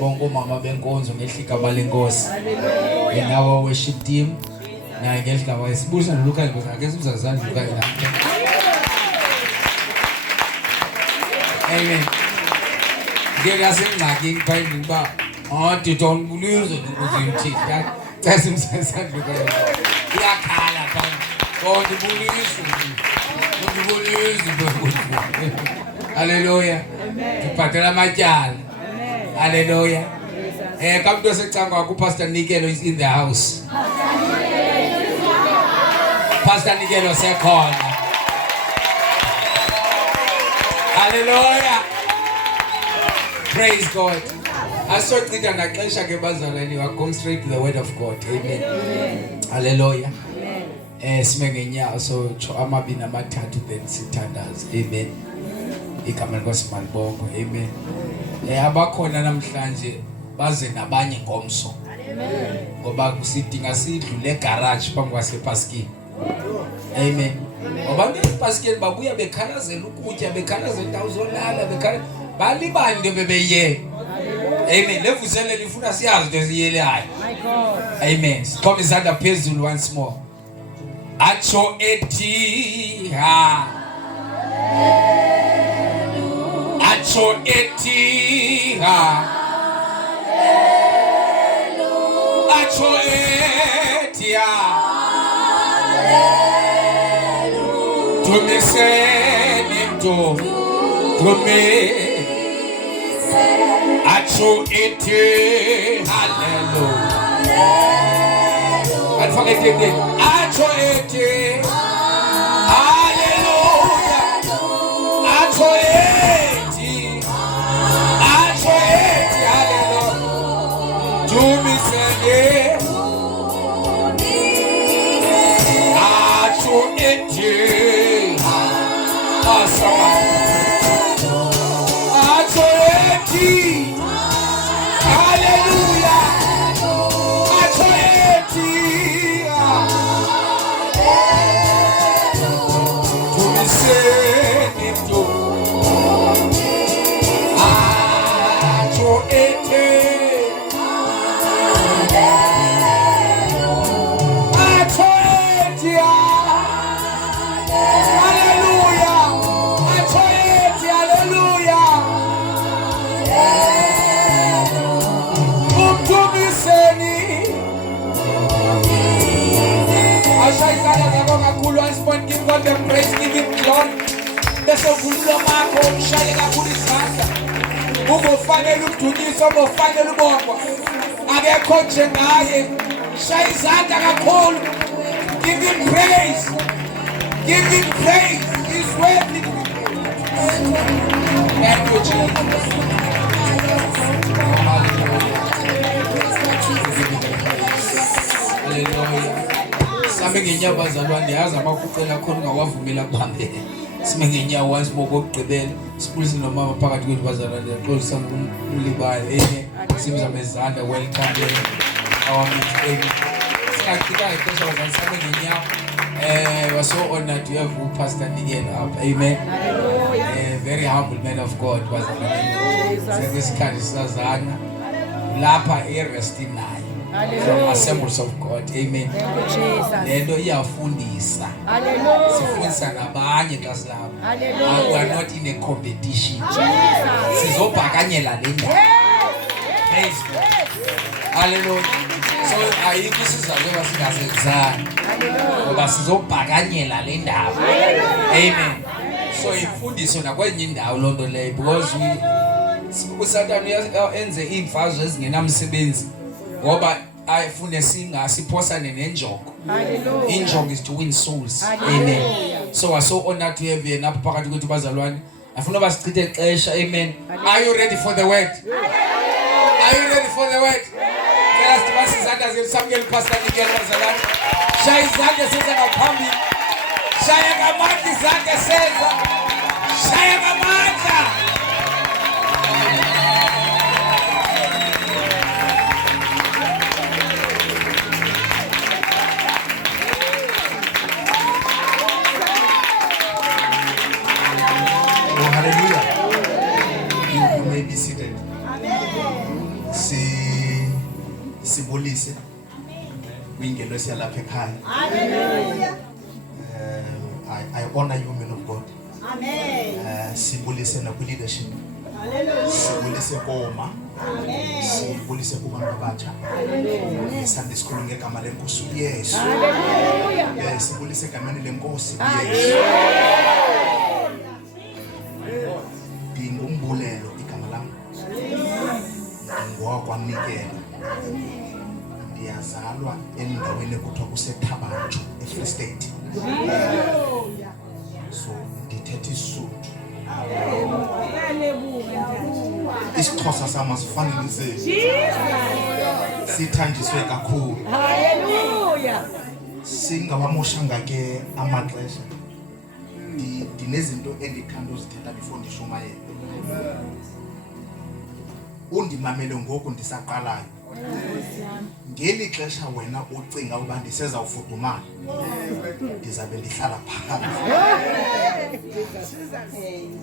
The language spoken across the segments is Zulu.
bonke mama benkonzo ngehligaba lenkosi. And our worship team naye ngehligaba esibusa noLuka ngoba ake sizazana Luka la. Amen. Ngeke asengxaki phayini ba don't buluze ukuthi ngithini. That's umsazana Luka. Iyakhala phayini. Don't buluze. Hallelujah. Tupatela matyala. Hallelujah. Kamuntu osecanga ku Pastor Nikelo is in the house. Pastor Nikelo sekhona. Hallelujah. Praise God. Asocita naxesha ke bazalwane wa come straight to the word of God. Amen. Hallelujah. Sime ngenyawo so amabini amathathu then sithandaze. Amen. Igama likaSimalibongo. Amen. Abakhona namhlanje baze nabanye ngomso. Amen. Ngoba kusidinga sidlule garage phambi kwasePaskini. Amen. Ngoba ePaskini babuya bekhalazela ukutya, bekhalazela indawo zolala, bekhala balibani into bebeye. Amen. Levuselele ifuna siyazi into eziyelayo. My God. Amen. Sikhombe izandla phezulu once more. Acho eti ha. Acho eti ha. Acho eti ha. Tumiseni mto. Tumi. Acho eti. Hallelujah. And forget it. Acho eti. Hallelujah. Acho eti. Acho eti. Hallelujah. Tumiseni. Acho eti. Awesome. Acho eti. Hallelujah. Acho eti. Tumiseni mto. Acho eti. Acho eti. Hallelujah. Acho eti. Hallelujah. Tumiseni. Ashayizana ngako kakhulu once point give God the praise, give him glory. Bese uvulwa makho ushaye kakhulu izandla. Ubofanele ukudunyiswa, ubofanele ubongwa. Akekho njengaye. Shaya izandla kakhulu. Give him praise. Give him praise. He's worthy. Thank you, Jesus. Hallelujah. Same ngenyawo bazalwane yazi amakucela khona ungawavumela kubambe. Sime ngenyawo once more kokugqibela. Sibulise nomama phakathi kwethu bazalwane. Xolisa umlibali. Simza mezandla welcome our meeting. Singaqhubeka ixesha bazalwane same ngenyawo. We're so honored to have Pastor Nikelo up. Amen. Very humble man of God bazalwane. Sesikhathi sazana lapha eResting naye. From Assemblies of God. Amen. Lento iyafundisa. Hallelujah. Sifundisa nabanye xa silapha. We are not in a competition. Sizobhakanyela le ndawo. Praise God. Hallelujah. So ayikho isizathu esingasenzani. Ngoba sizobhakanyela le ndawo. Amen. So ifundiso nakwenye indawo lonto leyo because uSathane enze imfazwe ezingenamsebenzi. Ngoba ayifune singasiphosane nenjongo. Injongo is to win souls. Amen. So we're so honored to have you napha phakathi kwethu bazalwane. Afuna basichithe ixesha. Amen. Are you ready for the word? Are you ready for the word? Ngicela sidibase izandla zethu samukele uPastor Nikelo bazalwane. Shaya izandla senza ngaphambili. Shaya ngamandla izandla senza. Shaya ngamandla. Grace yalapha ekhaya. Hallelujah. I honor you, men of God. Amen. Sibulise na leadership. Hallelujah. Sibulise koma. Amen. Sibulise kubantu abatsha. Hallelujah. Sande sikhulu ngegama lenkosi uYesu. Hallelujah. Sibulise egameni lenkosi uYesu. Dingumbulelo igama lami. Ngokwanikela. Ndiyazalwa endaweni ekuthiwa kuseThabatsho eFree State. So ndithetha isiSuthu. IsiXhosa sami asifani nesenu. Sithanjiswe kakhulu. Hallelujah. Singawamoshanga ke amaxesha. Ndinezinto endithanda uzithetha before ndishumayele. Undimamele ngoku ndisaqalayo. Ngeli xesha wena ucinga uba ndisezawufudumala. Ndizabe ndihlala phakathi.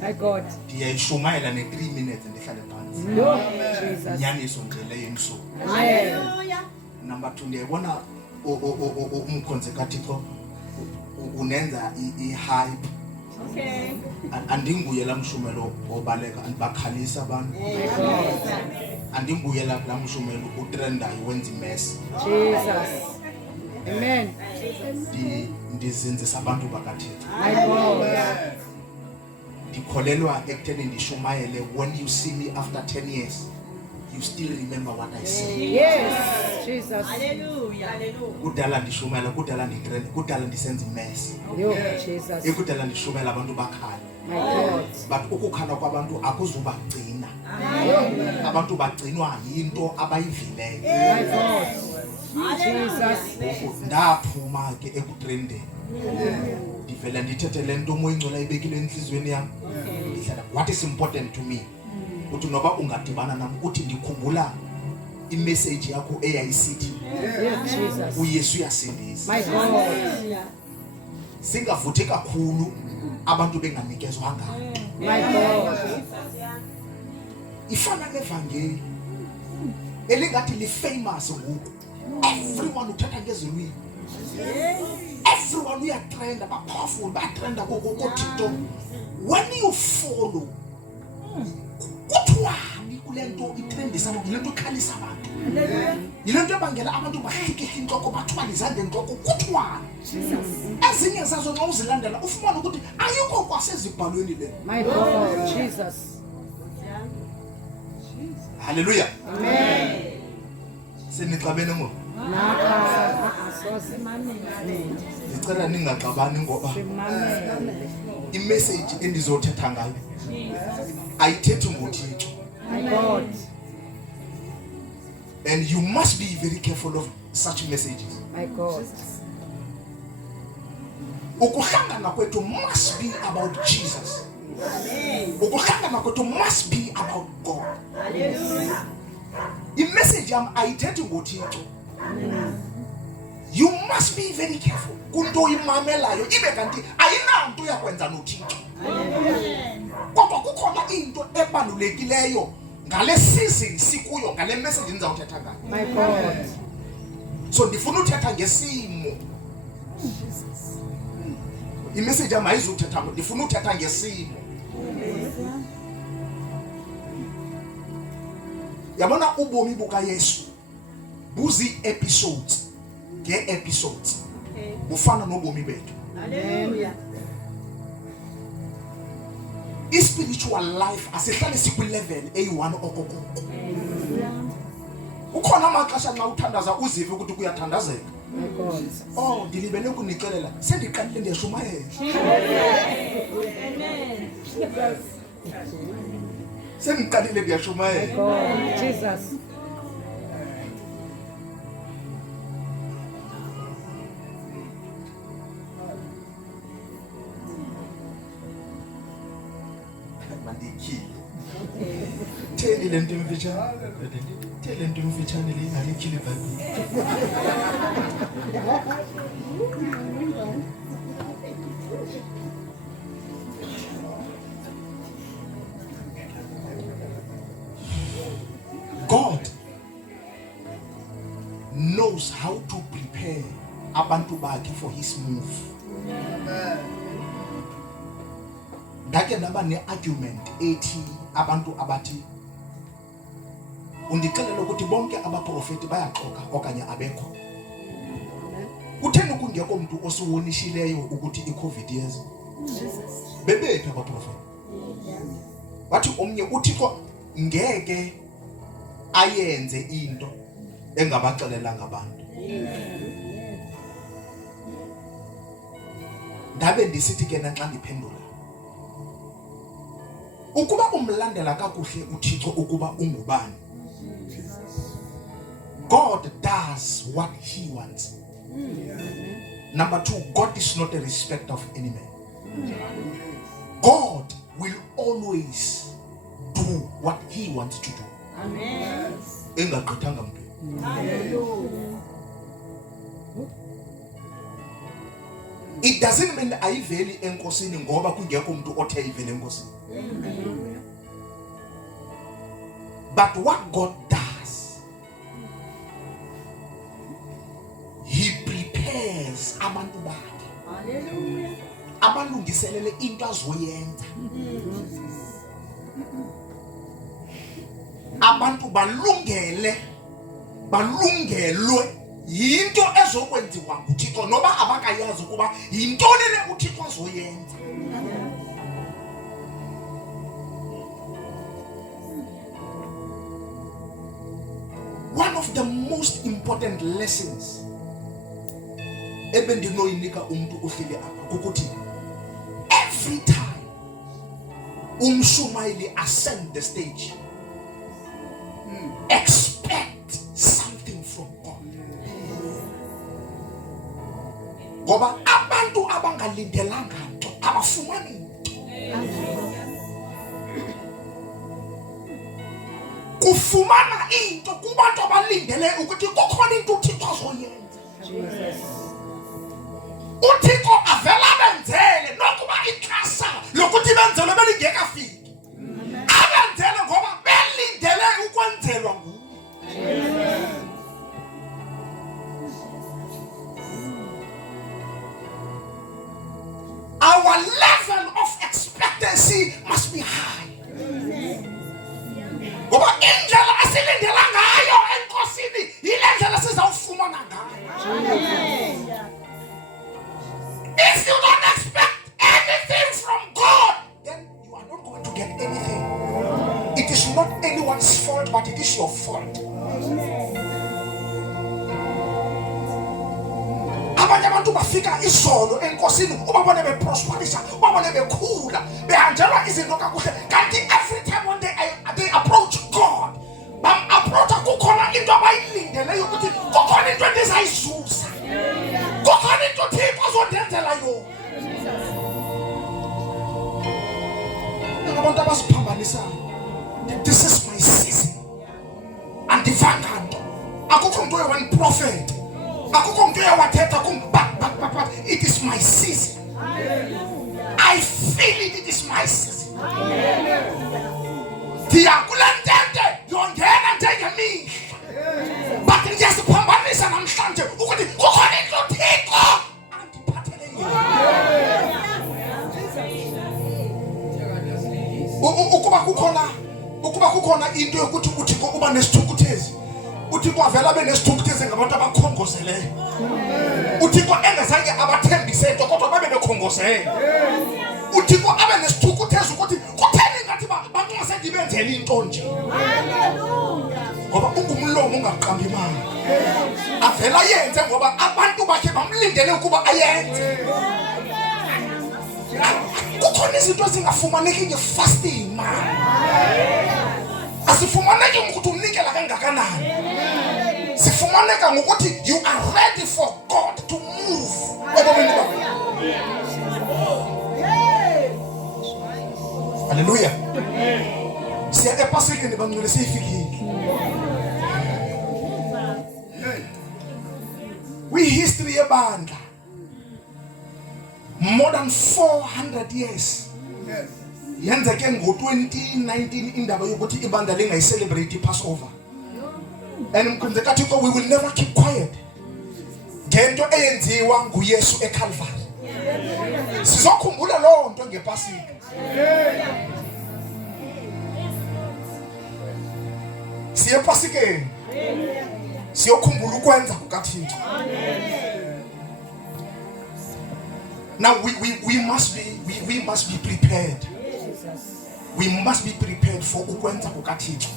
My God. Ndiyayishumayela ne3 minutes ndihlale phansi. Jesus. Nyaniso nje leyo emsuku. Hallelujah. Number 2 ndiyabona umkhonze kaThixo unenza i-hype. Okay. Andinguye la mshumelo obaleka andibakhalisa abantu. Andinguye la mshumelo utrendayo wenza imess. Jesus. Amen. Ndizinzisa abantu bakaThixo. My God. Ndikholelwa ekutheni ndishumayele when you see me after 10 years you still remember what I said. Yes. Jesus. Hallelujah. Hallelujah. Kudala ndishumayela, kudala nditrend, kudala ndisenza imess. Yo, Jesus. Ekudala ndishumayela abantu bakhala. My God. But ukukhala kwabantu akuzubagcina. Abantu bagcinwa yinto abayivileyo. My God. Jesus. Ndaphuma ke ekutrendeni. Ndivela ndithethe lento moyingcola ibekile enhlizweni yami. Ndihlala what is important to me. Uthi noba ungadibana nami uthi ndikhumbula imessage yakho eyayisithi Jesus. uYesu uyasindisa. My God. Singavuthi kakhulu abantu benganikezwanga. My God. Ifana nevangeli elingathi li-famous ngoku. Everyone uthatha ngezilwimi. Everyone uyatrenda, ba-powerful, bayatrenda kuThixo. When you follow, kuthiwani kule nto itrendisa abantu, le nto ikhalisa abantu. Yile nto ebangela abantu bahlikihla intloko, bathwala izandla entloko, kuthiwani. Ezinye zazo xa uzilandela ufumana ukuthi ayikho kwasezibhalweni le. My God. Jesus. Hallelujah. Amen. Senixabene ngoku. Ndicela ningaxabani ngoba imessage endizothetha ngayo ayithethi ngoThixo. My God. And you must be very careful of such messages. My God. Ukuhlangana kwethu must be about Jesus. Ukuhlangana kwethu must be about God. Hallelujah. Imessage yam ayithethi ngoThixo. You must be very careful. Kunto imamelayo ibe kanti ayinanto yakwenza noThixo. Kodwa kukhona into ebalulekileyo ngale season sikuyo, ngale message ndizawuthetha ngayo. My God. So ndifuna uthetha ngesimo. Imessage yam ayizuthetha, ndifuna uthetha ngesimo. Yabona ubomi bukaYesu buzi episodes nge-episodes. Bufana nobomi bethu. Hallelujah. I-spiritual life asihlale sikwi-level eyi-1 okokoko. Ukhona amaxesha xa uthandaza uzive ukuthi kuyathandazeka. My God. Oh, ndilibele ukunixelela sendiqalile ndiyashumayela. Amen. Sendiqalile ndiyashumayela. God. Jesus. Theli le nto emfitshane. Theli le nto emfitshane le ingalikhile iBhayibhile. God knows how to prepare abantu bakhe for his move. Ndake ndaba ne-argument ethi abantu abathi undixelela ukuthi bonke abaprofeti bayaxoka okanye abekho. Kutheni kungekho umuntu osuwonishileyo ukuthi iCovid yeza? Bebephi abaprofeti? Wathi omnye uThixo ngeke ayenze into engabaxelelanga abantu. Ndabe ndisithi ke naxa ndiphendula, ukuba umlandela kakuhle uThixo ukuba ungubani, God does what he wants. Number 2, God is not a respecter of any man. God will always do what he wants to do. Amen. Engagqithanga mntu. It doesn't mean ayiveli enkosini ngoba kungekho umuntu othe ivele enkosini. But what God does, he prepares abantu bakhe. Hallelujah. Abalungiselele into azoyenza. Abantu balungelwe yinto ezokwenziwa nguThixo noba abakayazi ukuba yintoni le uThixo azoyenza. One of the most important lessons ebendinoyinika umuntu ofile apha kukuthi every time umshumayeli ascend the stage, expect something from God. Ngoba abantu abangalindelanga nto abafumani nto. Kufumana into kubantu abalindele ukuthi kukhona into uThixo azoyenza. uThixo avela benzele nokuba ikhasa lokuthi benzele belingekafiki. Abenzele ngoba belindele ukwenzelwa nguye. Our level of expectancy must be high. Ngoba indlela asilindela ngayo enkosini ilendlela sizawufumana ngayo. If you don't expect anything from God, then you are not going to get anything. It is not anyone's fault, but it is your fault. Abanye abantu bafika izolo enkosini ubabone beprosperisa, ubabone bekhula, behanjelwa izinto kakuhle. Kanti every time when they approach God, approach kukhona into abayilindeleyo ukuthi kukhona into endizayizuza. Kukhona into Thixo azondenzela yona. Abantu abasiphambanisayo. This is my season. Andivanga nto. Akukho umuntu oyi-one prophet. Akukho umuntu oyawathetha but it is my season. I feel it, it is my season. Kule ntente yongena njengemihla. But ngiyasiphambanisa namhlanje ukuthi kukhona into Thixo andiphathele yona. Ukuba kukhona into yokuthi uThixo uba nesithukuthezi. uThixo avela abe nesithukuthezi ngabantu abakhongozeleyo. uThixo engazange abathembise into kodwa babe bekhongozele. uThixo abe nesithukuthezi ukuthi kutheni ngathi banxuse ngibenzele into nje. Haleluya. Ngoba ungumlomo ungaqambi imali. Avela yenze ngoba abantu bakhe bamlindele ukuba ayenze. Kukhona izinto ezingafumaneki nge-fasting man. Asifumaneki ngokuthi unikela kangakanani. Sifumaneka ngokuthi you are ready for God to move. Hallelujah. Siya epasikeni bangcwele siyifikile. We history ebandla. More than 400 years. Yenzeke ngo-2019 indaba yokuthi ibandla lingayicelebrate Passover. And we will never keep quiet. ngento eyenziwa nguYesu eCalvary. Sizokhumbula lo nto ngePasika. Siye ePasikeni. Siyokhumbula ukwenza kukaThixo. Now we must be prepared. We must be prepared for ukwenza kukaThixo.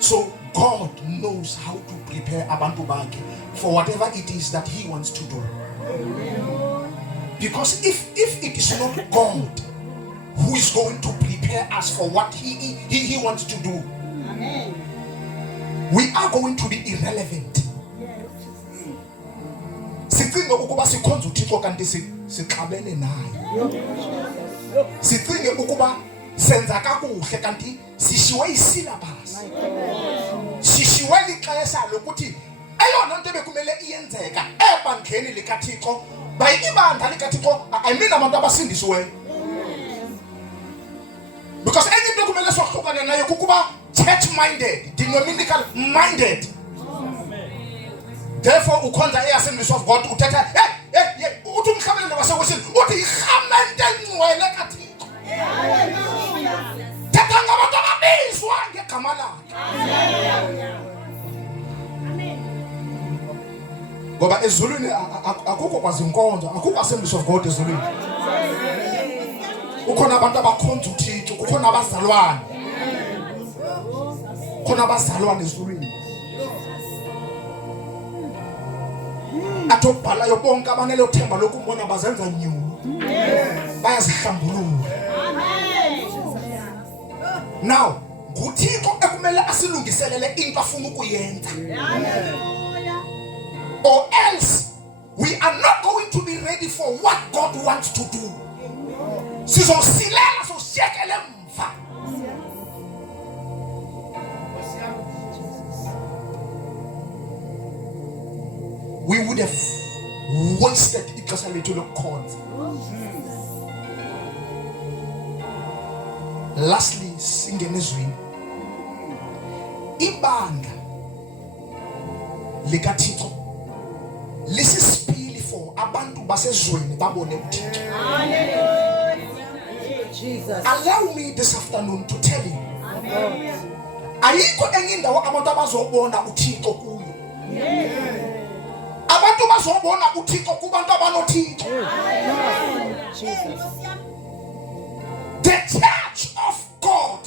So God knows how to prepare abantu bakhe for whatever it is that he wants to do. Because if it is not God who is going to prepare us for what he wants to do, we are going to be irrelevant. Sicinge ukuba sikhonza uThixo kanti sixabene naye. Sicinge ukuba senza kakuhle kanti sishiwe isyllabus. Sishiwe ixesha lokuthi eyona nto bekumele iyenzeka ebandleni likaThixo bayibandla likaThixo, I mean abantu abasindisiweyo. Because anything kumele sohlukane nayo kukuba church minded, denominational minded. Therefore ukhonza eAssembly of God uthetha uthi umhlabelelo wasewesini uthi ihamende ngcwele kaThixo. Thetha ngabantu ababizwa ngegama lakhe. Ngoba ezulwini akukho kwazinkonzo, akukho Assembly of God ezulwini. Ukhona abantu abakhonza uThixo, kukhona abazalwane. Khona abazalwane ezulwini. Atobhala yobonke abanele uthemba lokumbona bazenza nyulu. Bayazihlambulula. Now, nguThixo ekumele asilungiselele into afuna ukuyenza. Or else we are not going to be ready for what God wants to do. Sizosilela soshiyekele mva. We would have wasted ixesha lethu lokukhonza. Lastly, singene ezwini. Ibandla likaThixo lisisipili for abantu basezweni babone uThixo. Jesus. Allow me this afternoon to tell you. Ayikho enye indawo abantu abazobona uThixo kuyo. Abantu bazobona uThixo kubantu abanoThixo. The church of God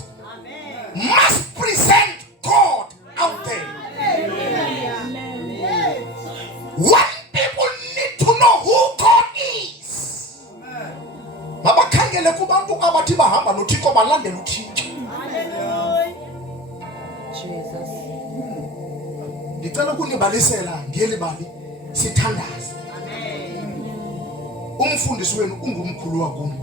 must present God out there. When people need to know who God is, mabakhangele kubantu abathi bahamba noThixo balandela uThixo. Jesus. Ngicela ukunibalisela ngelibali sithandaze. Umfundisi wenu ungumkhulu wakuni.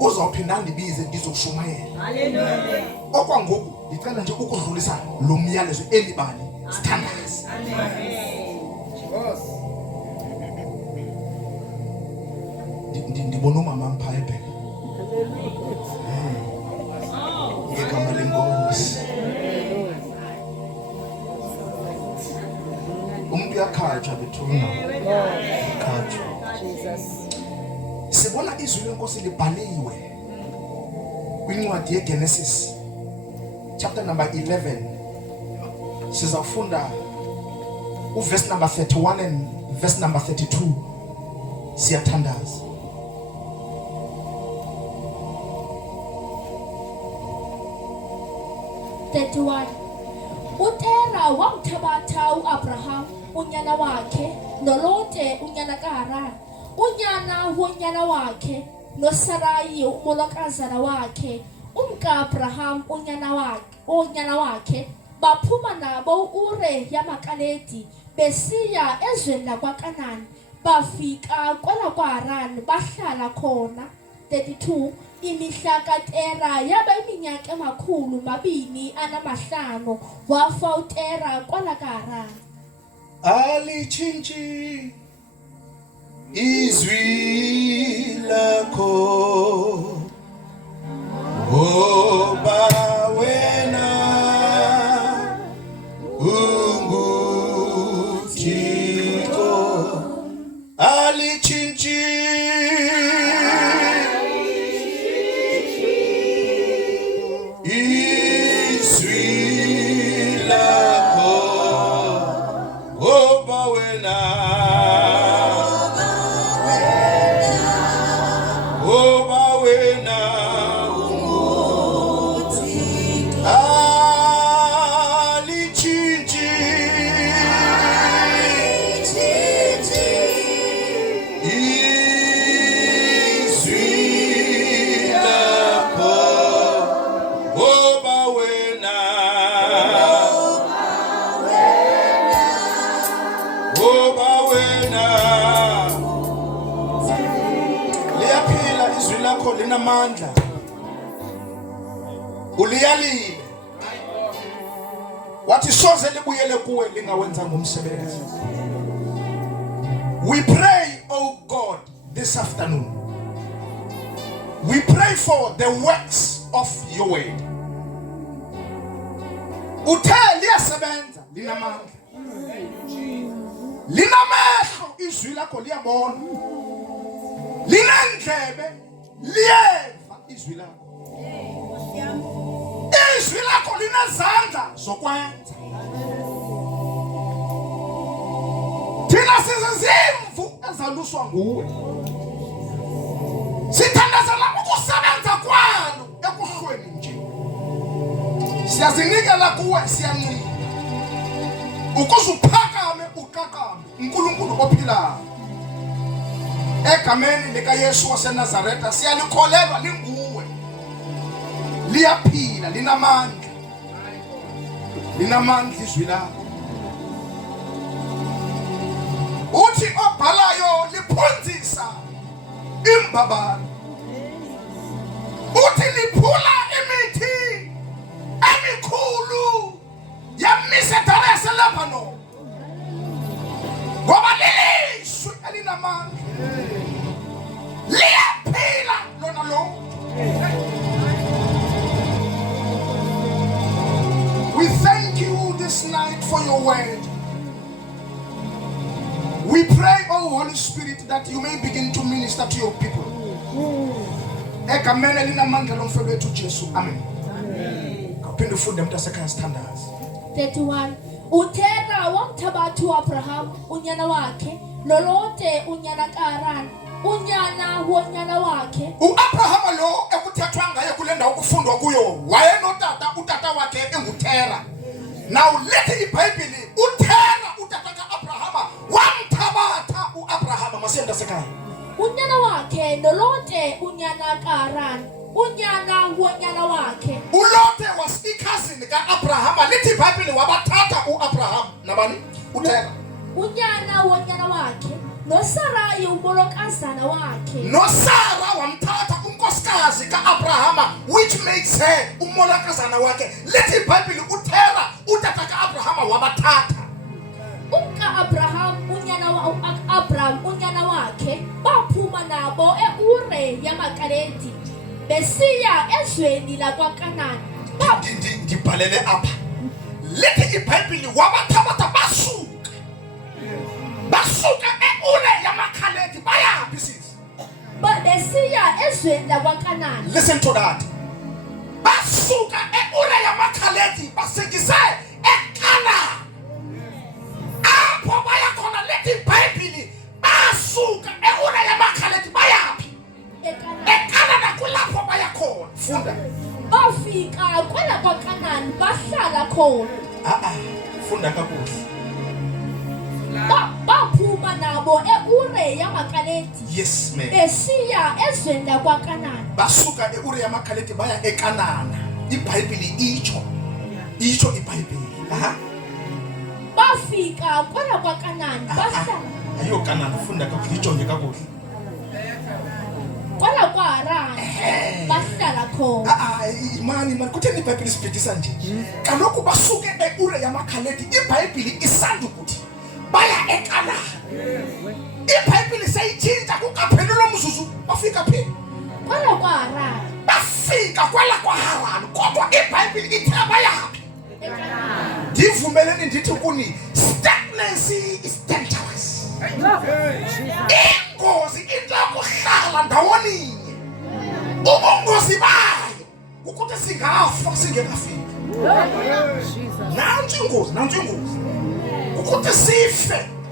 Uzawuphinda ndibize ndizoshumayela. Haleluya. Okwangoku ngicela nje ukudlulisa lo myalezo elibali sithandaze. Ndibona umama mpha ebheke. Ngegama lenkosi. Umuntu yakhatshwa bethuna. Yakhatshwa. Jesus. Sibona izwi lenkosi libhaliwe kwincwadi yeGenesis chapter number 11. Sizafunda uverse number 31 and verse number 32. Siyathandaza. uTera wamthabatha uAbraham unyana wakhe noLote unyana kaHarani unyana wonyana wakhe noSarayi umolokazana wakhe umkaAbraham unyana wakhe baphuma nabo uUre yamaKaledi besiya ezweni lakwaKanani bafika kwala kwaHarani bahlala khona. 32 Imihla kaTera yaba iminyaka 250 wafa uTera kwala kaHarani. Alitshintshi izwi lakho ngoba wena Alitshintshi izwi lakho ngoba wena linamandla uliyalile wathi soze libuyele kuwe lingawenza ngomsebenzi. We pray, oh God, this afternoon. We pray for the works of your word. Uthe liyasebenza linamandla. Linamehlo izwi lakho liyabona. Linendlebe liyeva izwi lakho. Izwi lakho linezandla zokwenza. Thina sizizimvu ezaluswa nguwe. Sithandazela ukusebenza kwalo ekuhlweni nje. Siyazinikela kuwe siyancika. Ukuze uphakame uqaqame uNkulunkulu ophilayo. Egameni lika Yesu waseNazaretha siyalikholelwa linguwe. Liyaphila linamandla. Linamandla izwi lakho. Uthi obhalayo liphunzisa imbabalo. Uthi liphula imithi emikhulu yamisedala yaseLebanon. Ngoba lilizwi elinamandla. Liyaphila lona lo. We thank you this night for your word. We pray, oh Holy Spirit, that you may begin to minister to your people. Egameni linamandla lomfelo wethu Jesu. Amen. Kaphinde ufunde mntu asekhanstandazi. 31 Utera wamthabatu Abraham unyana wakhe nolote unyana kaRan unyana wonyana wakhe. uAbraham lo ekuthethwa ngaye kule ndawo kufundwa kuyo wayenotata utata wakhe enguTera. Now let iBhayibheli uTera utata kaAbraham wamthabatha uAbraham masiyenda sekhaya. Unyana wakhe nolote unyana kaRan unyana wonyana wakhe. uLote was cousin kaAbraham. Lithi iBhayibheli wabathatha uAbraham nabani uTera. Unyana wonyana wakhe noSarai umolokazana wakhe. noSara wamthatha unkosikazi kaAbraham, which makes her umolokazana wakhe. Lithi iBhayibheli uTera utata kaAbraham wabathatha. Abraham unyana wa Abraham unyana wakhe baphuma nabo eUre yamaKhaledi besiya ezweni lakwaKanani. Ndibhalele apha. Lithi iBhayibheli wabathatha basuka eUre yamaKhaledi bayaphi sisi? Besiya ezweni lakwaKanani. Listen to that. Basuka eUre yamaKhaledi basikise eKhanani. Apho baya khona lithi iBhayibheli basuka eUre yamaKhaledi bayaphi? eKhanani kulapho baya khona. Funda. Bafika kwela kwaKanani bahlala khona. Funda kakuhle. Baphuma nabo eUre yamaKhaledi. Yes ma'am. Besiya ezweni lakwaKanani. Basuka eUre yamaKhaledi baya eKhanani. iBhayibheli itsho iBhayibheli. Bafika kwela kwaKanani bahlala. Ayo Kanani funda kakuhle ijonge kakuhle. Kwela kwaHaran bahlala khona. Mani kutheni iBhayibheli sibhidisa nje? Kaloku basuke eUre yamaKhaledi iBhayibheli isanda ukuthi baya eKhanani. iBhayibheli seyitshintsha kukaphela lo mzuzu bafika phi? Kwela kwaHaran. Bafika kwela kwaHaran kodwa iBhayibheli ithe bayaphi? Ndivumeleni ndithi kuni stagnancy is dangerous. Ingozi into yokuhlala ndawoninye. Ubungozi bayo ukuthi singafa singekafiki. Nansi ingozi. Ukuthi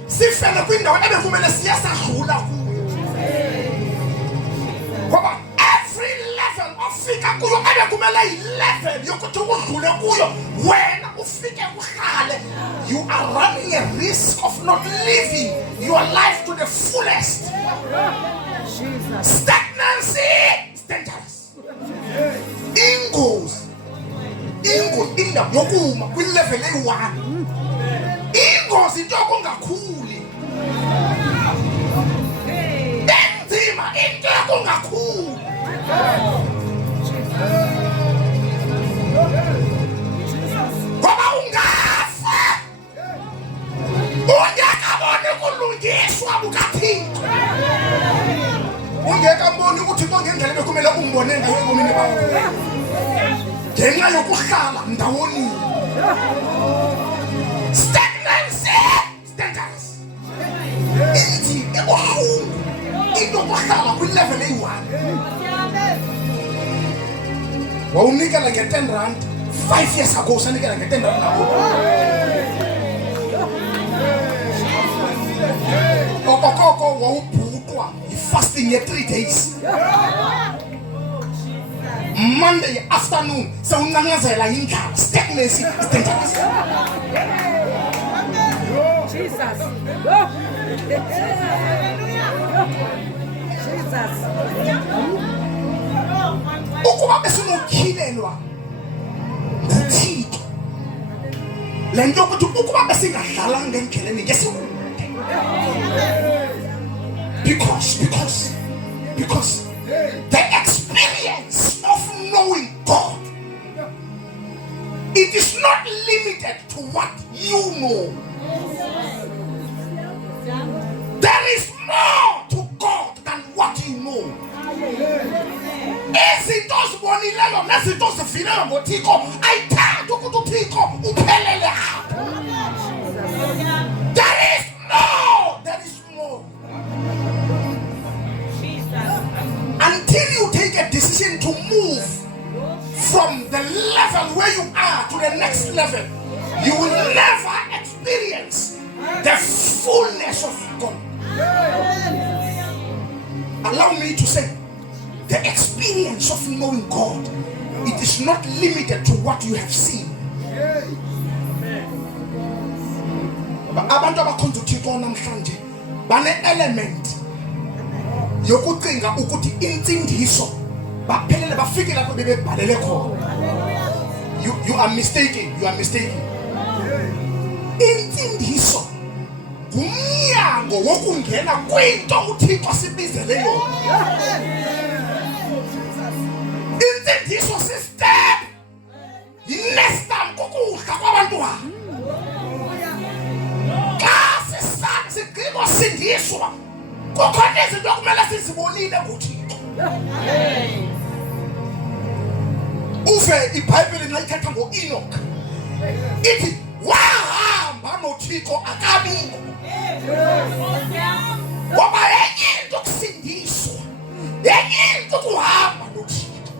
sifele kwindawo ebekumele siyasadlula kuyo. Ngoba every level ofika kuyo ebekumele i-level yokuthi udlule kuyo wena ufike uhlale, you are running a risk of not living your life to the fullest. Stagnancy is dangerous. Ingozi indawo yokuma kwi-level eyi-1. Ingozi into yokungakhuli. Enzima into yokungakhuli. Ngoba ungafa ungekaboni ukulungiswa bukaThixo. Ungekaboni ukuthi konke ngendlela bekumele umbone ngayo ebomini bakho. Ngenxa yokuhlala ndawoni. Stagnancy is dangerous. Ithi ebuhlungu into yokuhlala kwi-level eyi-1. Wawunikela nge-R10 5 years ago, usanikela nge-R10 nawo. Kokokoko wawubhutwa yi-fasting ye-3 days. Monday afternoon, sewunqanqazela indlala. Stagnancy is dangerous. Jesus. Ukuba besinokhilelwa nguThixo, le nto yokuthi ukuba besingadlalanga endleleni ngesikude. Because the experience of knowing God, it is not limited to what you know. There is more to God than what you know. Izinto ozibonileyo nezinto ozivileyo ngoThixo ayithandi ukuthi uThixo uphelele apho. There is more. Until you take a decision to move from the level where you are to the next level, you will never experience the fullness of God. Allow me to say, the experience of knowing God, it is not limited to what you have seen. Abantu abakhonza uThixo namhlanje bane element yokucinga ukuthi insindiso baphelele bafike lapho bebebhalele khona. You are mistaken. Insindiso ngumnyango wokungena kwinto uThixo asibizele yona. Insindiso system inestam kokudla kwabantwana. Xa sigqibo sindiswa kukhona izinto okumele sizibonile kuThixo. Uve iBhayibheli nayithetha ngo-Enoch ithi wahamba noThixo akabikho. Ngoba enye into kusindiswa, enye into kuhamba noThixo.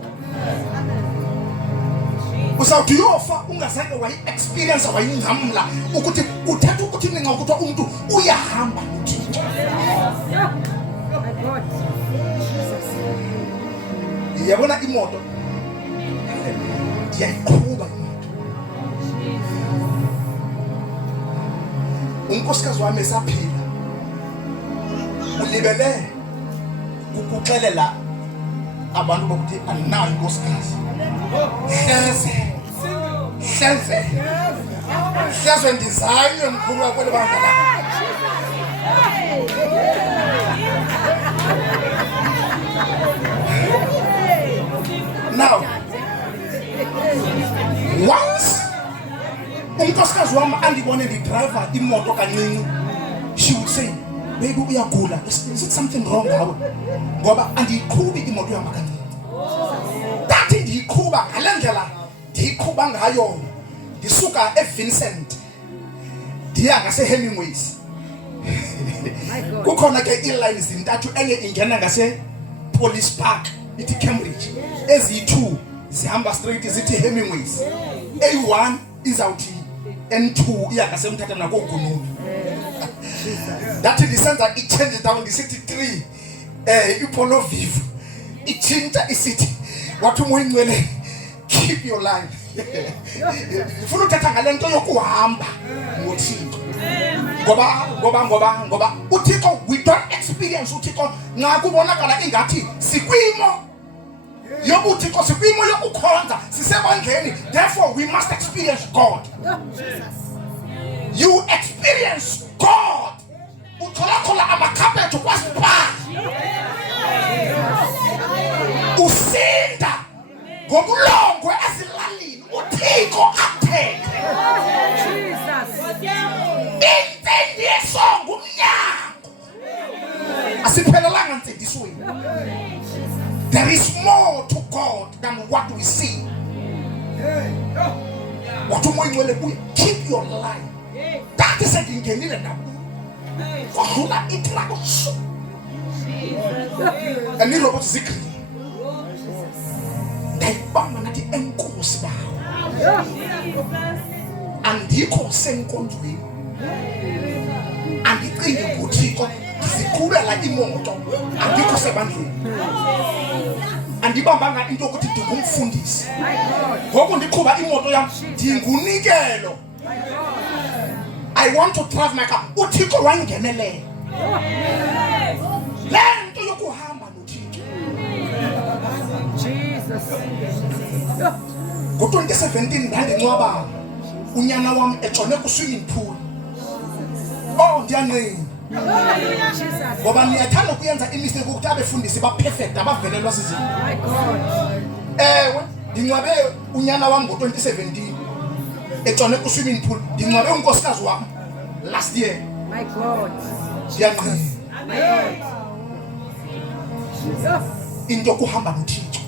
Uzawuthi uyofa ungazange wayi-experience wayingamla ukuthi uthetha ukuthi ninga ukuthi umuntu uyahamba noThixo. Yabona imoto ndiyayiqhuba imoto. Unkosikazi wami esaphila ulibele ukuxelela abantu bokuthi andinayo inkosikazi. Hleze ndizanywe mkhulu wakweli banga la. Now, once unkosikazi wami andibone ndidriver imoto kancinci, she would say, baby uyagula, is it something wrong ngawe? Ngoba andiyiqhubi imoto yami kancinci. Dathi ndiyiqhuba ngale ndlela ndiyiqhuba ngayo, ndisuka eVincent ndiya ngaseHemingways. kukhona ke iline zintathu enye ingena ngase Police Park ithi Cambridge, ezi2 zihamba straight zithi Hemingways, A1 izawuthi N2 iya ngasemthatha nakoGununu. That lisenza i-change down isithi 3 iPolo Vivo ichinta isithi wathi umuyingcwele keep your life. Ufuna uthatha ngalento yokuhamba ngoThixo. Ngoba uThixo we don't experience uThixo nxa kubonakala ingathi sikwimo yobuThixo, sikwimo yokukhonza, sisebandleni. Therefore we must experience God. You experience God. Uthola amakhapethi kwaSpa. Usinda ngobulongwe esilalini uThixo akutheke. Intendi yesongo umnyango. Asiphelelanga nsindisweni. There is more to God than what we see. What umuyingcwele kuye, keep your life. That is endingenile na. Kodlula itrako. Anirobot zikri. Ndayibamba nathi enkosi bawo. Andikho senkonzweni. Andicingi kuThixo siqhubela imoto. Andikho sebandleni. Andibambanga into ukuthi ndingumfundisi. Ngoku ndiqhuba imoto yami ndingunikelo. I want to drive my car. uThixo wangenelela. Lento yokuhamba noThixo. Jesus. Ngo-2017 ndandinqwaba unyana wami etshone ku-swimming pool. Oh ndiyanqina. Ngoba niyathanda ukuyenza imistake ukuthi abefundisi ba-perfect abavelelwa sizinto. Ewe ndinqwabe unyana wami ngo-2017 etshone ku-swimming pool. Ndinqwabe unkosikazi wami last year. My God. Ndiyanqina. Into yokuhamba noThixo.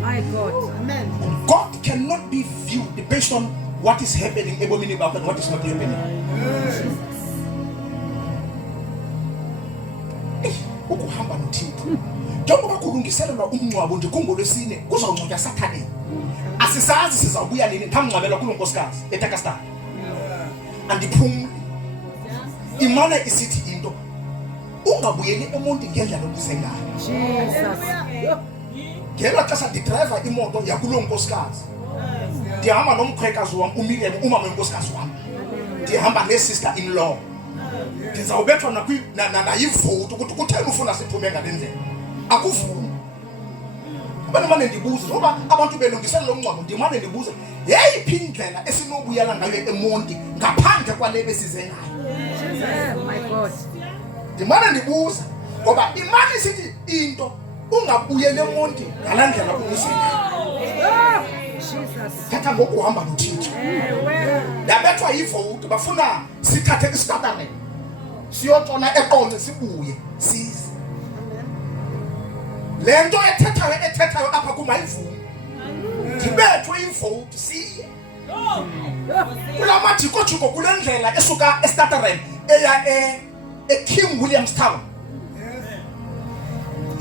My God. Amen. God cannot be viewed based on what is happening ebomini bakho and what is not happening. Ukuhamba noThixo. Njengoba kulungiselelwa umncwabo nje kungolwesine kuzawungcwatywa Saturday. Asisazi sizawubuya nini ngamncwabela kulo nkosikazi eTakastan. Andiphumli. Imane isithi into ungabuyeli emuntu ngendlela obuze ngayo. Jesus. Ngelo xesha ndidriver imoto yakulo nkosikazi. Ndihamba nomkhwekazi wami umile umama wenkosikazi wami. Ndihamba nesister in law. Ndizawubethwa nayivote ukuthi kutheni ufuna siphume ngalendlela. Akuvumi. Abantu ndibuza ngoba abantu belungiselela umncwabo ndimane ndibuza yeyiphi indlela esinobuyela ngayo eMonti ngaphandle kwale besize ngayo. My God. Ndimane ndibuza ngoba imali sithi into ungabuyele eMonti ngalandlela umusinga. Jesus. Thatha ngokuhamba noThixo. Ndabethwa yivote bafuna sithathe istatare. Siyotshona eqonce sibuye size. Lento ethethayo apha kumayivumi. Ndibethwe ivote siye. Kulamajiko kulendlela esuka estatare eya King Williamstown.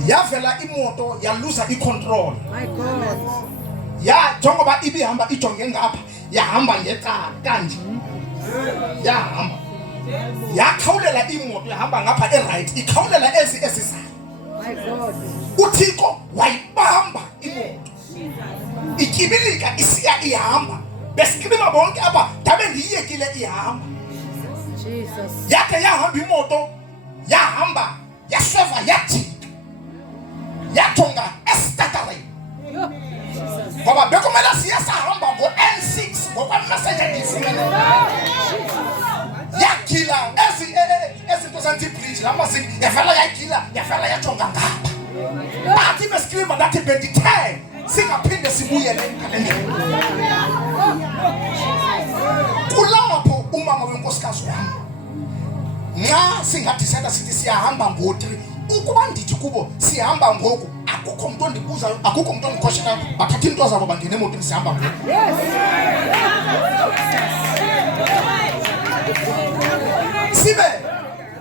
Yavela imoto yaluza icontrol. My God. Ya njengoba ibihamba ijonge ngapha yahamba ngecala kanje. Yahamba. Yakhawulela imoto yahamba ngapha eright ikhawulela esizayo. My God. uThixo wayibamba imoto. Ikibilika isiya ihamba. Besikhuluma bonke apha dabe ndiyekile ihamba. Jesus. Yakhe yahamba imoto yahamba yaseva yathi yathonga estatare. Ngoba bekumela siyasahamba ngo-N6 ngokwaMassachusetts. Yakila ezinto zanti-bridge lamazini yavela yavela yathonga ngapha. Bathi besikhuluma nathi bendithe singaphinde sibuyele ngalendlela. Kulapho umama wenkosikazi wami nxa singadisela sithi siyahamba ngo-3 ukuba ndithi kubo sihamba ngoku akukho umuntu ondibuzayo akukho umuntu ondikhoshelayo bathatha into zabo bangene emotweni sihamba ngoku. Yes. sibe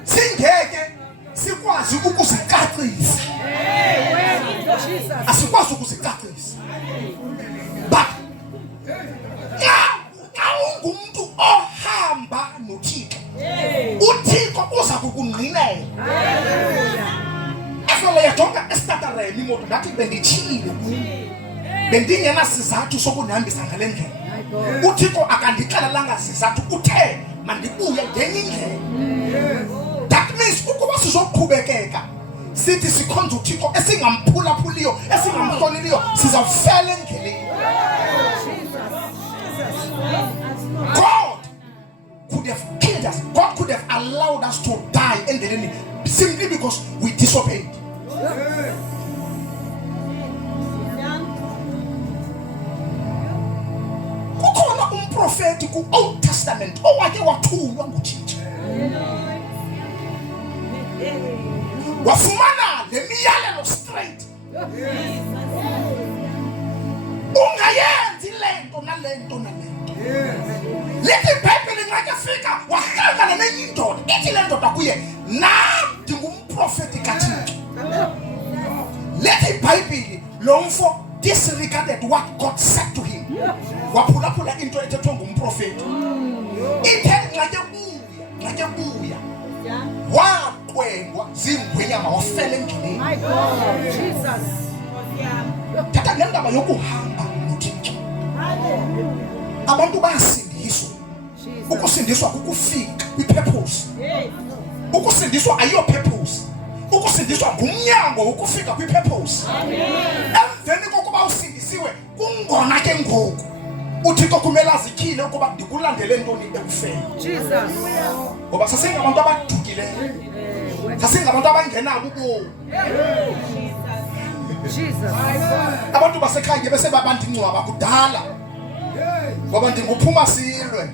singeke sikwazi ukuzicacisa. Asikwazi ukuzicacisa. But umuntu ohamba noThixo, uThixo uza kukungqinela. Afela yajonga esitarareni imoto ngathi bendithile, bendingena sizathu sokunihambisa ngale ndlela. uThixo akandixelelanga sizathu, uthe mandibuye ngenye indlela. That means ukuba sizoqhubekeka sithi sikhonza uThixo esingamphulaphuliyo, esingamhloneliyo, sizawufela endleleni. God could have killed us. God could have allowed us to die endleleni simply because we disobeyed. Kukhona umprofeti ku Old Testament owake wathulwa nguThixo. Wafumana le miyalelo straight. Ungayenzi lento nalento nalento. Lethi iBhayibheli nxa fika wahlangana nenye indoda ithi le ndoda kuye nami ndingumprofeti kaThixo. Lethi iBhayibheli lo mfo disregarded what God said to him. Waphulaphula into ethethwe ngumprofeti. Ithe nxa buya wakwengwa zingwenyama wafela endleleni. My God, Jesus. Tata ngendaba yokuhamba noThixo. Abantu bayasindiswa. Ukusindiswa ukufika kwi-purpose. Ukusindiswa ayiyo purpose. Ukusindiswa ngumnyango ukufika kwi-purpose. Emveni kokuba usindisiwe kungona ke ngoku uThixo kumele azikhile ukuba ndikulandele ntoni ekufeni. Jesus. Ngoba sasingabantu abadukileyo. Sasingabantu abangenabo ubomi. Jesus. Abantu basekhaya bese babandingcwaba kudala. Ngoba ndinguphuma silwe.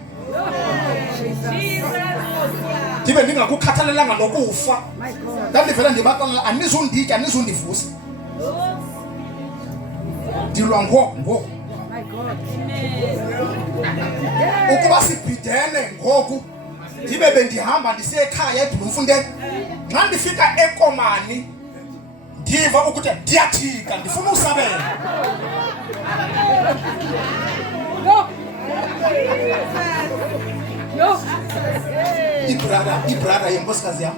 Ndibe ndingakukhathalelanga nokufa. Ndandivela ndibaxelela anizunditya anizundivusa. Ndilwa ngoku. Ukuba sibhidene ngoku ndibe bendihamba ndisiye ekhaya eBloemfontein, nxa ndifika eKomani ndiva ukuthi ndiyathika ndifuna usabela. Ibrother yenkosikazi yam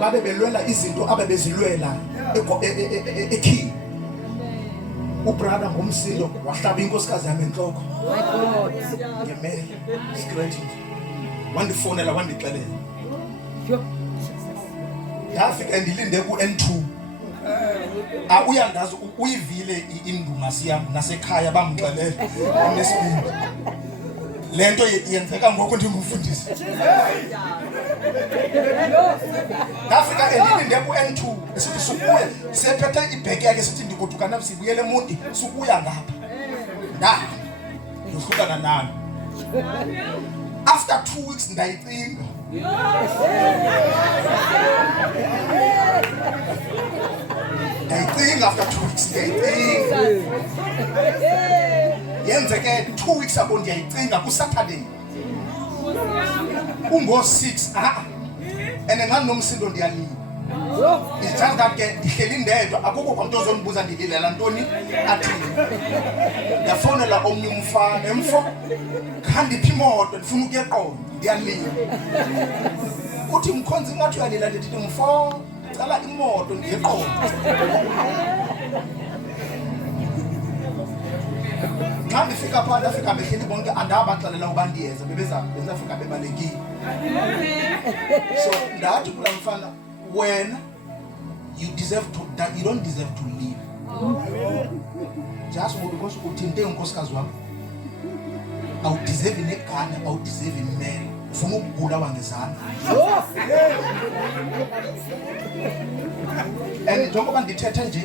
babe belwela izinto abebezilwela ekhini. Ubrother ngomsindo wahlaba inkosikazi yami enhloko. My God. Ngemele scratching. Wandifonela wandixelela. Yafika ndilinde ku N2. Uyandazi uyivile indumasi yami nasekhaya bamxelela onesibindi. Lento yenzeka ngoku ndingumfundisi. Yafika ndilinde ku N2 esithi sukuya sephethe ibheki yakhe sithi ndikuduka nami sibuyele eMonti sukuya ngapha. Ndohlukana nami. After 2 weeks ndayicinga. Ndayicinga after 2 weeks ndayicinga. Yenzeke 2 weeks ago ndiyayicinga ku Saturday. Ungo-6 and nganomsindo ndiyalila. It's just that ndihleli ndedwa akukho kwamuntu ozonibuza ndililela ntoni athini. Ndafonela omnye umfana emfo khandiphi imoto ndifuna ukuyeqonda ndiyalila. Uthi mkhonzi ngathi uyalila ndithi mfo cala imoto ndiyeqonda. Nxa ndifika phaa ndafika behleli bonke andabaxelela uba ndiyeza bezafika bebalekile. So ndathi kula mfana when you deserve to die, you don't deserve to live. Just because uthinte unkosikazi wami awudeserve negane awudeserve imela ufuna ukugula wangezana. And njengoba ndithetha nje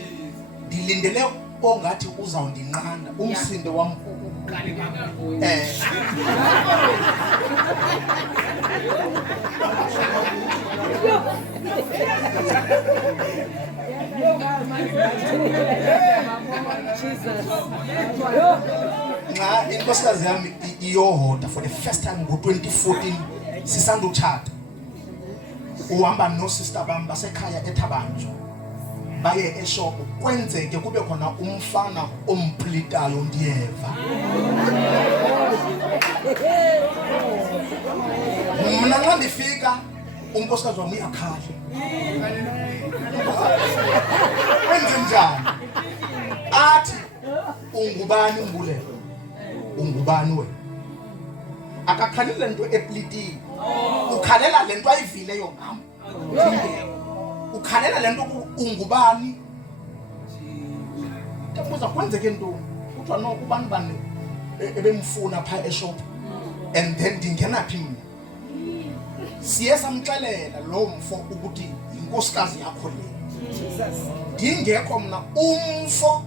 ndilindele ongathi uzawundinqanda umsindo wami nxa inkosikazi yami iyohoda for the first time ngo-2014 sisanda utshata uhamba no sister bam basekhaya eThabanjwa baye eshop kwenzeke kube khona umfana omplitayo ndiyeva mina xa ndifika unkosikazi wami uyakhala wenze njani athi ungubani umbulelo ungubani wena akakhali lento eplitini ukhalela lento ayivileyo ngam ukhalela lento ungubani ndabuza kwenzeke ntoni kuthiwa no kubani bani ebemfuna pha eshop and then ndingena phi mina siye samxelela lo mfo ukuthi inkosikazi yakho le ndingekho mna umfo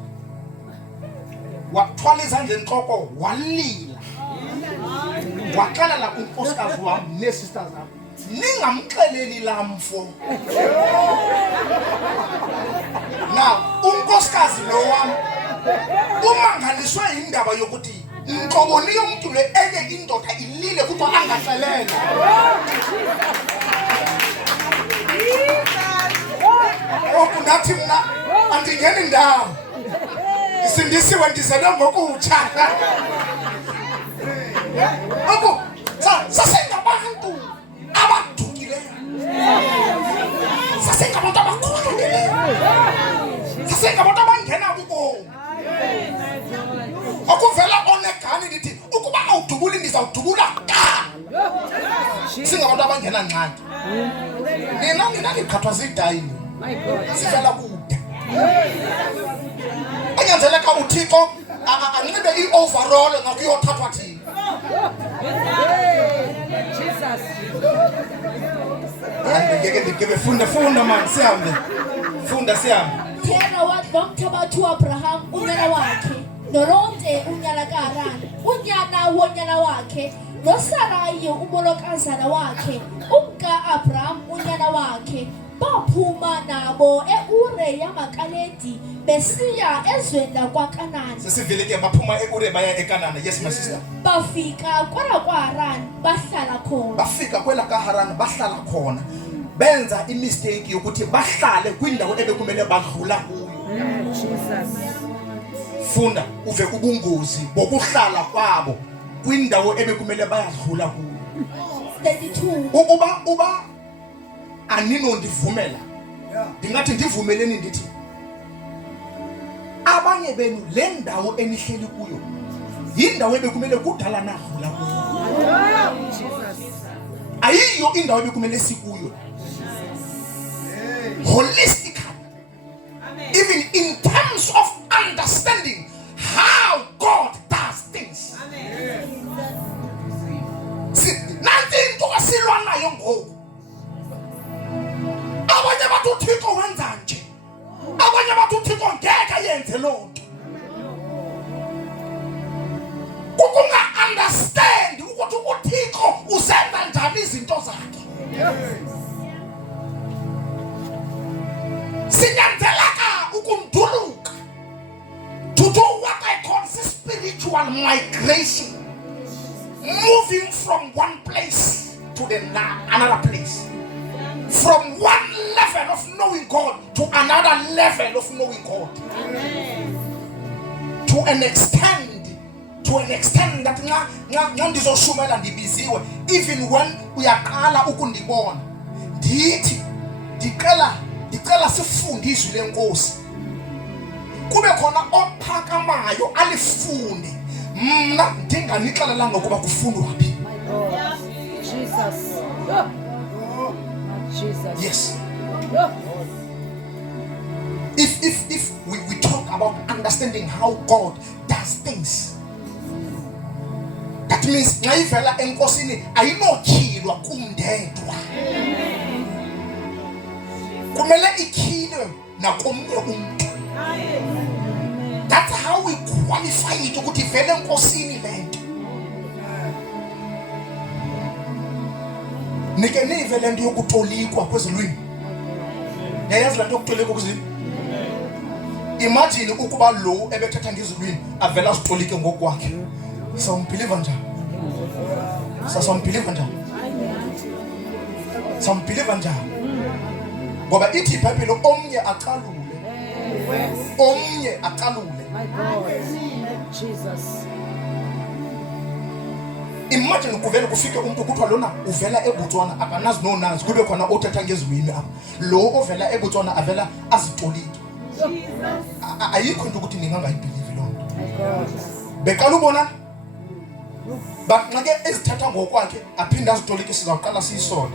wathwala izandla entloko walila waxelela unkosikazi wami neesisters zami ningamxeleli laa mfo na unkosikazi lo wam umangaliswe yindaba yokuthi ntloboni yomntu le enye indoda ilile kuthiwa angaxelela oku ndathi mna andingeni ndawo isindisiwe ndizelwe ngokutsha oku sasengabantu abadukileyo sasengabantu abakhohlakeleyo sasengabantu abangena ubomi okuvela onegani ndithi ukuba awudubuli ndizawudubula singabantu abangena ngxaki nina ndikhathwa zidayini sivela kude anyanzeleka uThixo anxibe i-overall ngakuyothathwa thina ngeke ndikebe funda man sihambe funda sihambe Tera wamthabathu Abraham unyana wakhe noLote unyana kaHarani unyana wonyana wakhe noSarayi umolokazana wakhe umka Abraham unyana wakhe baphuma nabo eUre yamaKaledi besiya ezweni lakwaKanani. Sesivele ke baphuma eUre baya eKanani. Yes my sister. Bafika kwela kwaHarani bahlala khona. Bafika kwela kaHarani bahlala khona. Benza imistake yokuthi bahlale kwindawo ebekumele badlula kuyo. Jesus. Funda uve ubungozi bokuhlala kwabo kwindawo ebekumele bayadlula kuyo. 32. Uba anino ndivumela ndingathi ndivumeleni ndithi abanye benu le ndawo enihleli kuyo yindawo ebekumele kudala nadlula kuyo. Ayiyo indawo ebekumele sikuyo. Holistically, even in terms of understanding how God does things. Nanti into asilwa nayo ngoku. Abanye bathu uThixo wenza nje. Abanye bathu uThixo ngeke yenze lonto. Ukunga understand ukuthi uThixo usenza njani izinto zakhe. Sinyanzeleka ukumduluka to do what I call spiritual migration, moving from one place to another place, from one level of knowing God to another level of knowing God. To an extent that ngandizoshumela ndibiziwe even when uyaqala ukundibona ndithi ndicela sifunde izwi lenkosi kube khona ophakamayo alifunde mna ndinganixelelanga ukuba kufundwa phi. Jesus. Jesus. Yes. If we talk about understanding how God does things, that means ngayivela enkosini ayinokhilwa kumndedwa. Kumele ikhilwe nakomnye umuntu. That's how we qualify it ukuthi vele enkosini lento. Nike nive lento yokutolikwa kwezilwimi. Yayazi lento yokutolikwa kwezilwimi. Imagine ukuba lo ebethatha ngezilwimi avela sitolike ngokwakhe. Sawumbelieve njani? Sawumbelieve njani? Sambhiliva njani? Ngoba ithi iBhayibheli omnye aqalule. Omnye aqalule. My God. Jesus. Imagine kuvele kufike umuntu kuthiwa lona uvela eBotswana akanazi nonazi kube khona othatha ngezwini apha. Lo ovela eBotswana avela azitolike. Ayikho into ukuthi ningangayibhilivi lonto. Beqala ubona baqake ezithatha ngokwakhe aphinda azitolike sizaqala siyisole.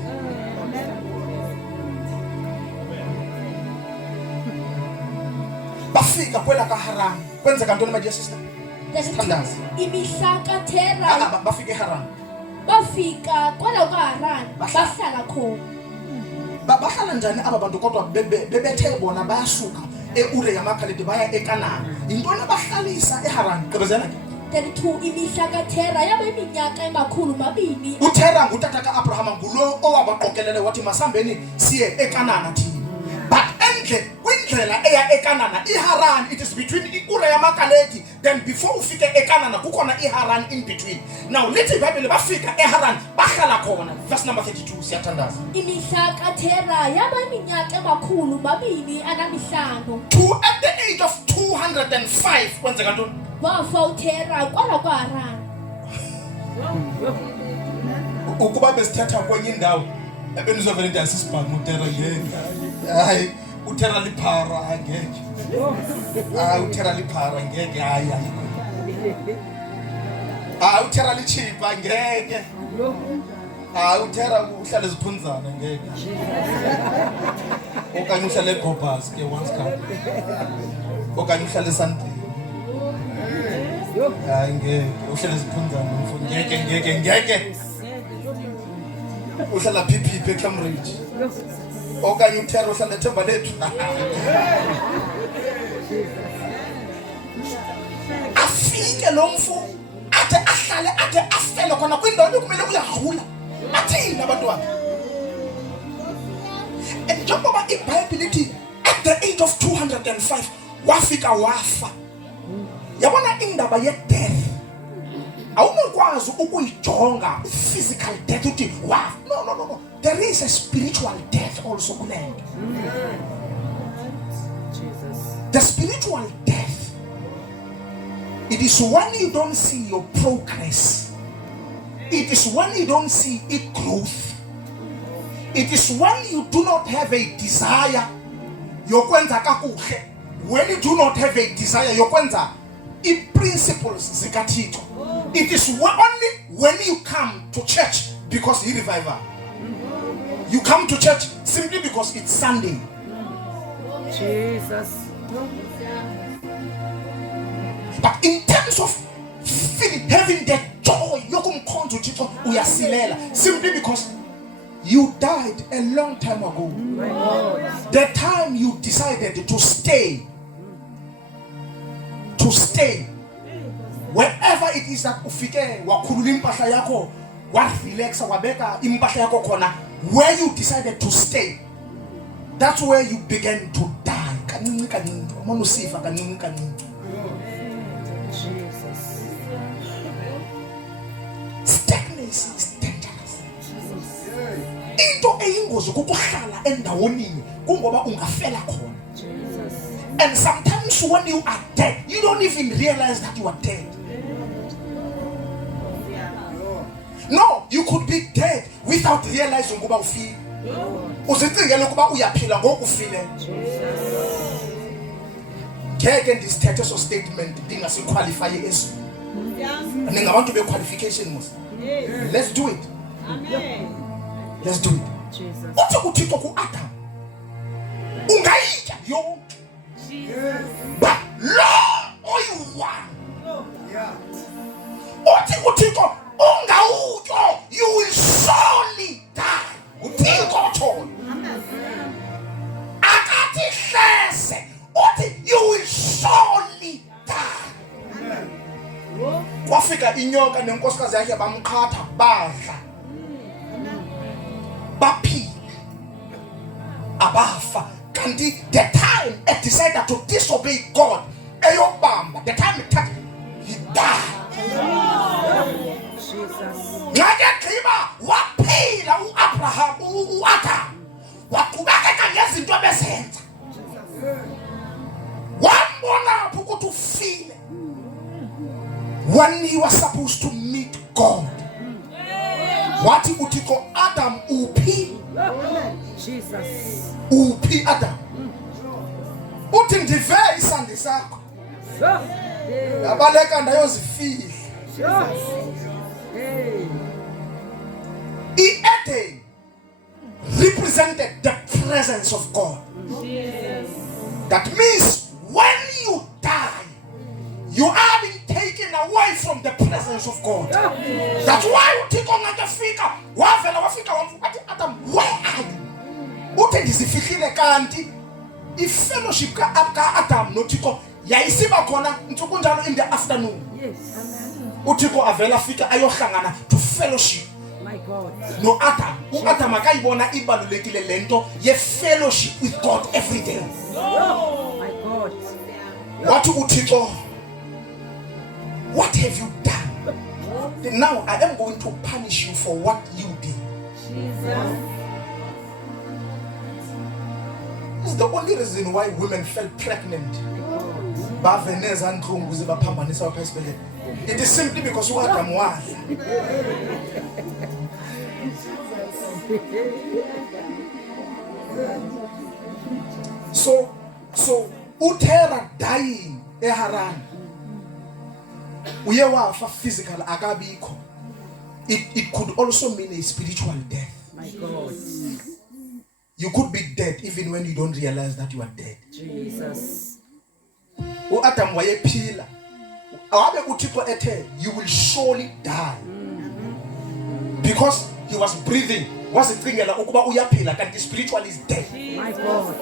Bafika kwela kaHaran kwenzeka ntoni my sister? Sithandaza. Imihla kaThera Bafika eHaran. bafika kwala kwaHaran bahlala khona. Bahlala njani aba bantu kodwa bebethe bona bayasuka eUre yamaKhaledi baya eKanani. Intoni abahlalisa eHaran? Qhubezela ke. 32 imihla kaThera yaba iminyaka 200. uThera ngutata kaAbraham ngulo owabaqokelele wathi masambeni siye eKanani thina. But endle kwindlela eya eKanani iHaran, it is between iUre yamaKhaledi, then before ufike eKanani kukhona iHaran in between. Now lithi iBhayibheli bafika eHaran bahlala khona. Verse number 32 siyathandaza. Imihla kaThera yaba iminyaka 205. To at the age of 205 kwenzeka ntoni? Wafa uThera kwala kwaHaran. Ukuba besithatha kwenye indawo ebenizovela into yasisibhamu uThera ngeke. Hayi uThera liphara ngeke. uThera liphara ngeke hayi. uThera lichipa ngeke. uThera uhlala eziphunzana ngeke. Okanye uhlala eGobhas ke once cup. Okanye uhlala eSandton. Ngeke uhlala eziphunzana mfowethu ngeke. Uhlala PP eCambridge. Okanye uThera uhlala eThemba lethu. Afike lo mfu athe ahlale athe afele khona kwindawo ekumele uyahula. Athini abantwana? Njengoba iBhayibheli lithi at the age of 205 wafika wafa. Yabona indaba ye-death awunokwazi ukuyijonga physical death uthi wow. No. There is a spiritual death also kuleyo. The spiritual death, it is when you don't see your progress. It is when you don't see it growth. It is when you do not have a desire yokwenza kakuhle. When you do not have a desire yokwenza principles zikaThixo. It is only when you come to church because you revival. You come to church simply because it's Sunday. Jesus. But in terms of having the joy, yokumkhonza uThixo uyasilela simply because you died a long time ago. The time you decided to stay. Wherever it is that ufike wakhulula impahla yakho warelaxa wabeka impahla yakho khona, where you decided to stay, that's where you began to die. Kancinci usifa kancinci. Stagnancy is dangerous. Into eyingozi ukuhlala endaweni kungoba ungafela khona. And sometimes when you are dead, you don't even realize that you are dead. No, you could be dead without realizing ukuba ufile. Usicingela ukuba uyaphila ngokufile. Ngeke ndisithethe so statement ndingasiqualify ezweni. Ningabantu bequalification mos. Let's do it. Amen. Let's do it. Jesus. Uthi uThixo kuAdam. Ungayitya yonke. But Lord, oyi-one. Uthi uThixo ungawutyo, you will surely die. uThixo uthona. Akathi hleze, uthi you will surely die. Kwafika inyoka nenkosikazi yakhe bamqhatha badla. Baphila. Abafa. Kanti the time he decided to disobey God, eyobamba, the time he touched, he died. Jesus. Ngake gqiba waphila uAbraham uthixo Adam uphi? Jesus. Uphi Adam? Uthi ndive isandi sakho. Yabaleka ndayozifihla. Eden represented the presence of God. That means when you die, you are being taken away from the presence of God. That's why uthixo ngakafika wavela wafika wathi Adam, where are you? Uthi ndizifihlile kanti i-fellowship ka Adam nothixo yayisiba khona nsuku njalo in the afternoon. Yes. Uthixo avela fika ayohlangana to fellowship. My God. No Adam. Adam akayibona ibalulekile lento ye fellowship with God every day. My God. What uthixo? What have you done? Now I am going to punish you for what you did. This is the only reason why women fell pregnant. It is simply because of Adam was. So Utera dying eHaran. Uyewafa physical akabiko. It could also mean a spiritual death. My God. You could be dead even when you don't realize that you are dead. Jesus. Adam wayephila. Awabe uthixo ethe you will surely die. Because he was breathing. Wasicingela ukuba uyaphila kanti spiritual is dead. My God.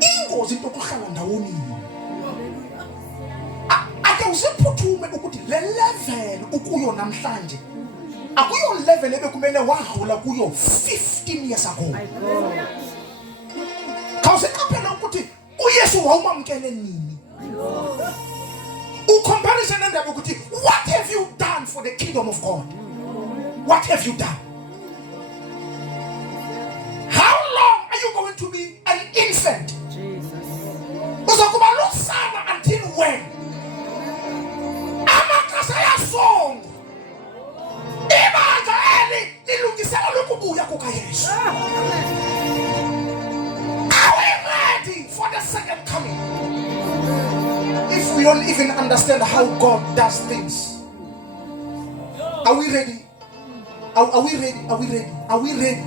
Ingozi into kuhlala ndawoni. Ake usephuthume ukuthi le level ukuyo namhlanje akuyo level ebekumele wadlula kuyo 15 years ago. My God. Kawuseqaphela ukuthi uYesu wawumamkele nini? Comparison endaba ukuthi what have you done for the kingdom of God? What have you done? How long are you going to be an infant? Jesus. Uzokuba lusana until when? Amakasa yasongo. Ibandla eli lilungisela lokubuya kukaYesu. Are we ready for the second coming? If we don't even understand how God does things, are we ready? Are we ready? Are we ready? Are we ready?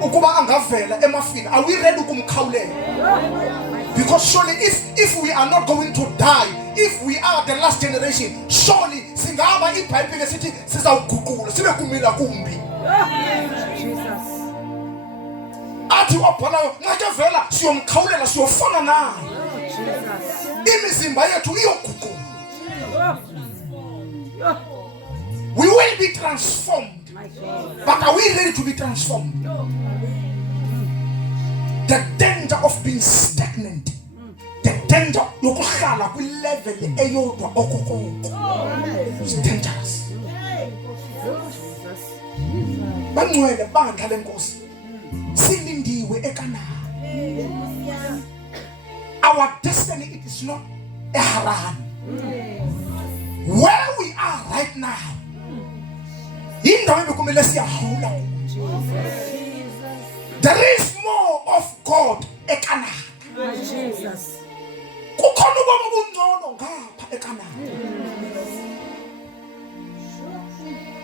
Ukuba angavela emafika, are we ready kumkhawulela? Because surely if we are not going to die, if we are the last generation, surely singaba iBhayibheli sithi sizawuguqula sibe kumila kumbi. Jesus. Athi wabhalayo ngakavela siyomkhawulela siyofana naye. Jesus. Imizimba yethu iyoguqula. We will be transformed. But are we ready to be transformed? The danger of being stagnant, the danger yokuhlala kwi level eyodwa okokoko is dangerous. Bangcwele bandla lenkosi silindiwe eKhanani. Our destiny, it is not eHaran. Where we are right now, there is more of God eKhanani. Jesus.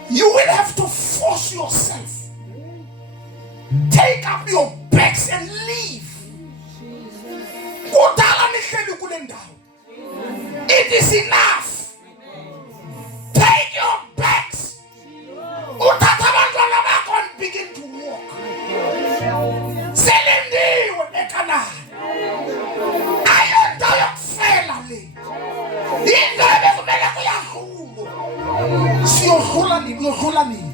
You will have to force yourself. Take up your bags and leave. It is enough. Take your bags. And begin to walk. Selendiwe eKhanani. Ayondayokufela le. Indaba kumele kuyahuma. Siyohlula nini? Uyohlula nini?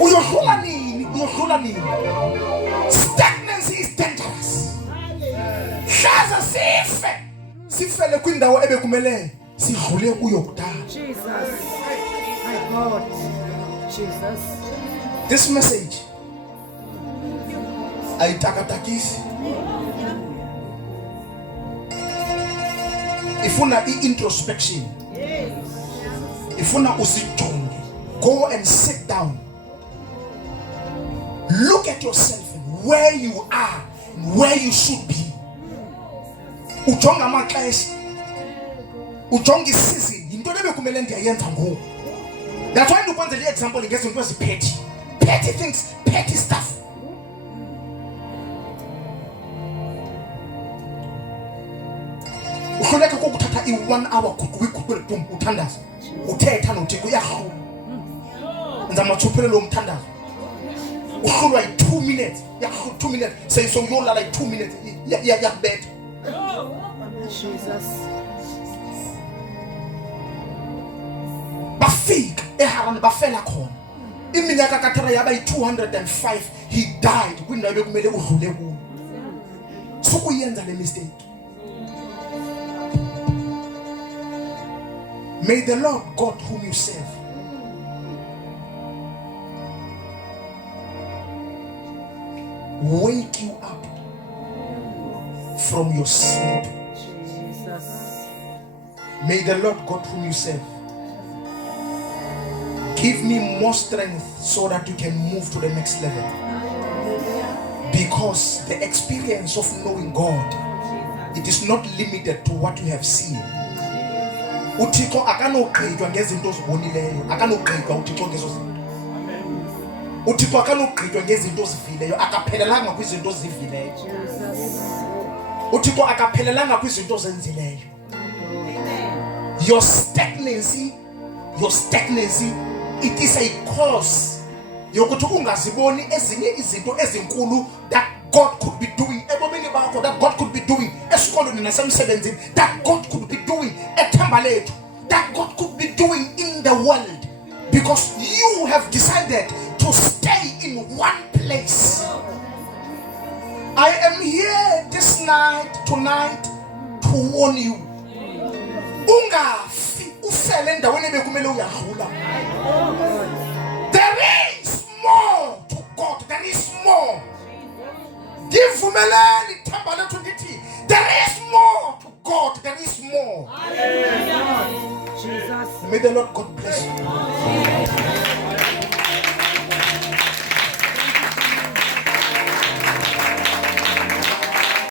Uyohlula nini? Uyohlula nini? Stagnancy is dangerous. Hlaza sife. Sifele kwindawo ebekumele sidlule kuyo kudala. Jesus. My God. Jesus. This message ayitakatakisi. Ifuna introspection. Ifuna usijonge. Go and sit down. Look at yourself and where you are and where you should be. Ujonga amaxesha. Ujonga isizini. Into lebekumele ndiyayenza ngoku. That's why ndikwenza le example ngezinto eziphetty. Petty things, petty stuff. Uhluleka kokuthatha i-1 hour kwikhulu uthandaza. Uthetha noThixo uyahamba. Nza mathupele lo mthandazo. Uhlulwa i-2 minutes. Ya 2 minutes. Seyisongiyolala i-2 minutes. Yakubetha. Jesus. Bafika eHarani bafela khona. Iminyaka kaThera yaba yi-205. He died kwindawo bekumele udlule kuyo. Sukuyenza le mistake. May the Lord God whom you serve wake you up from your sleep. Jesus. May the Lord God whom you serve give me more strength so that you can move to the next level. Because the experience of knowing God, it is not limited to what you have seen. Uthixo akanogqitwa ngezinto ozibonileyo, akanogqitwa uThixo ngezo zinto. Uthixo akanogqitwa ngezinto ozivileyo, akaphelelanga kwizinto ozivileyo. Uthixo akaphelelanga kwizinto ozenzileyo. Your stagnancy, it is a cause yokuthi ungaziboni ezinye izinto ezinkulu that God could be doing ebomini bakho, that God could be doing esikolweni nasemsebenzini, that God could be doing ethemba lethu, that God could be doing in the world, because you have decided to stay in one place. I am here tonight to warn you. Ungafi ufele endaweni bekumele uyadlula. There is more to God. There is more. Givumelani themba lethu ngithi there is more to God. There is more. Jesus. May the Lord God